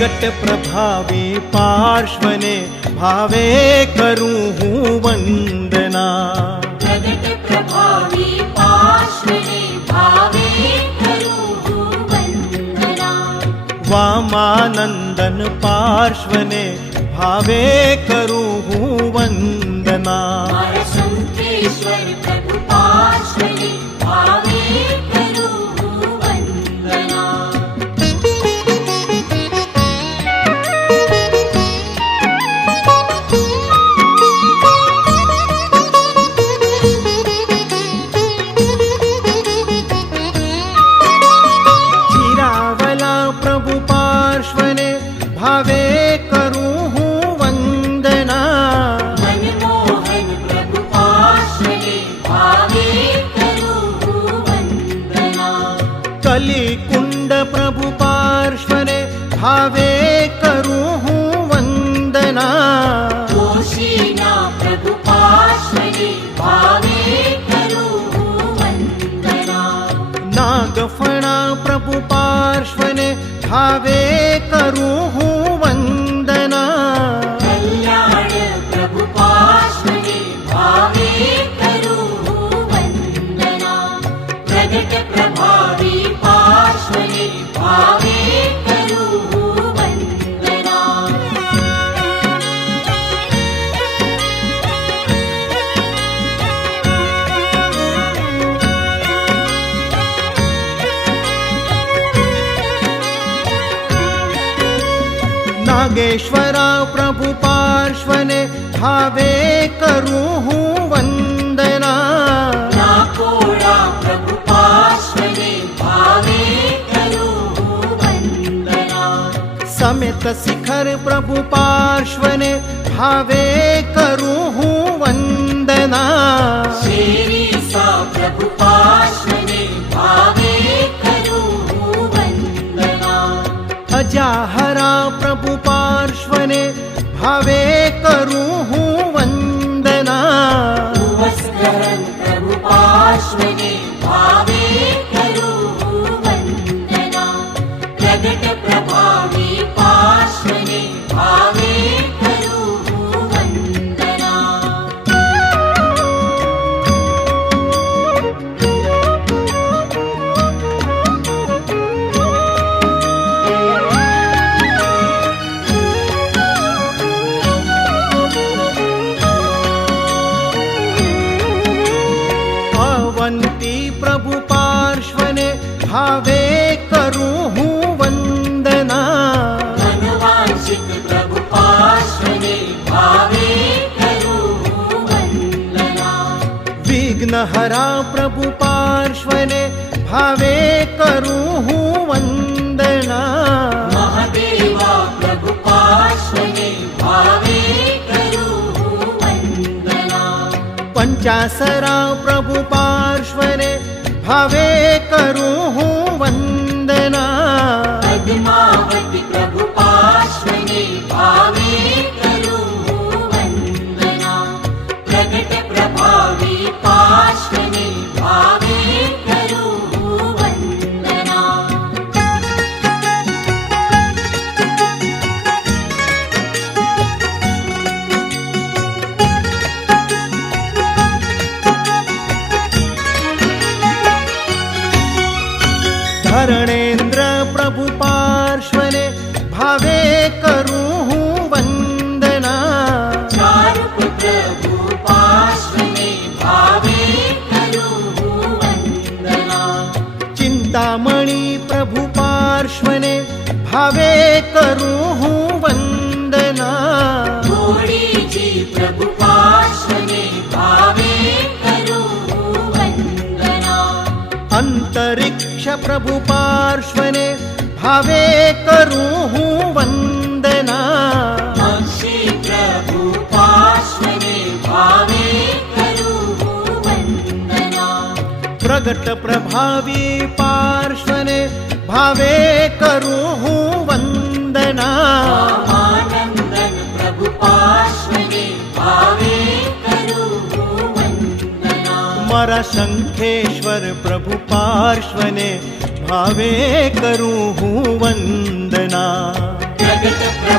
प्रगट प्रभावी पार्श्वने भावे करूं हूँ वंदना। प्रगट प्रभावी पार्श्वने भावे करूं हूँ वंदना। वामानंदन पार्श्वने भावे करूं हूँ वंदना। शंखेश्वर प्रभु पार्श्वने भावे करूं हूँ वंदना। क्षीरावला प्रभु पार्श्वने भावे करूं हूँ वंदना। मनमोहन प्रभु पार्श्वने भावे करूं हूँ वंदना। कलिकुंड प्रभु पार्श्वने भावे करूं हूँ वंदना। जोशीना प्रभु पार्श्वने भावे करूं हूँ वंदना। नागफणा प्रभु पार्श्वने भावे करूं हूँ वंदना। कल्याण प्रभु पार्श्वने भावे करूं हूँ वंदना। प्रगट प्रभावी पार्श्वने भावे करूं हूँ वंदना। नागेश्वरा प्रभु पार्श्वने भावे करूं हूँ वंदना। नाकोड़ा प्रभु पार्श्वने भावे करूं हूँ वंदना। समेत शिखर प्रभु पार्श्वने भावे करूं हूँ वंदना। शेरी सा प्रभु पार्श्वने भावे करूं हूँ वंदना। अजाहरा प्रभु पार्श्वने भावे करूं हूँ वंदना। भुवस्करन् प्रभु पार्श्वने भावे करूं हूँ वंदना। प्रगट प्रभावी पार्श्वने भावे करूं हूँ वंदना। अवंती प्रभु पार्श्वने भावे करूं हूँ वंदना। मनवांछित प्रभु पार्श्वने भावे करूं हूँ वंदना। विघ्नहरा प्रभु पार्श्वने भावे करूं हूँ वंदना। महादेवा प्रभु पार्श्वने भावे करूं हूँ वंदना। पंचासरा प्रभु पार्श्वने भावे करूं हूँ वंदना। पद्मावती प्रभु पार्श्वने भावे करूं हूँ वंदना। प्रगट प्रभावी पार्श्वने भावे करूं हूँ वंदना। धरणेन्द्र प्रभु पार्श्वने भावे करूं हूँ वंदना। चारुपुत्र प्रभु पार्श्वने भावे करूं हूँ वंदना। चिंतामणि प्रभु पार्श्वने भावे करूं हूँ वंदना। थोड़ी जी प्रभु पार्श्वने भावे करूं हूँ वंदना। अंतरिक्ष प्रभु पार्श्वने भावे करूं हूँ वंदना। अक्षी प्रभु पार्श्वने भावे करूं हूँ वंदना। प्रगट प्रभावी पार्श्वने भावे करूं हूँ वंदना। आनंदन प्रभु पार्श्वने भावे करूं हूँ वंदना। मारा शंखेश्वर प्रभु पार्श्वने भावे करूं हूँ वंदना। प्रगट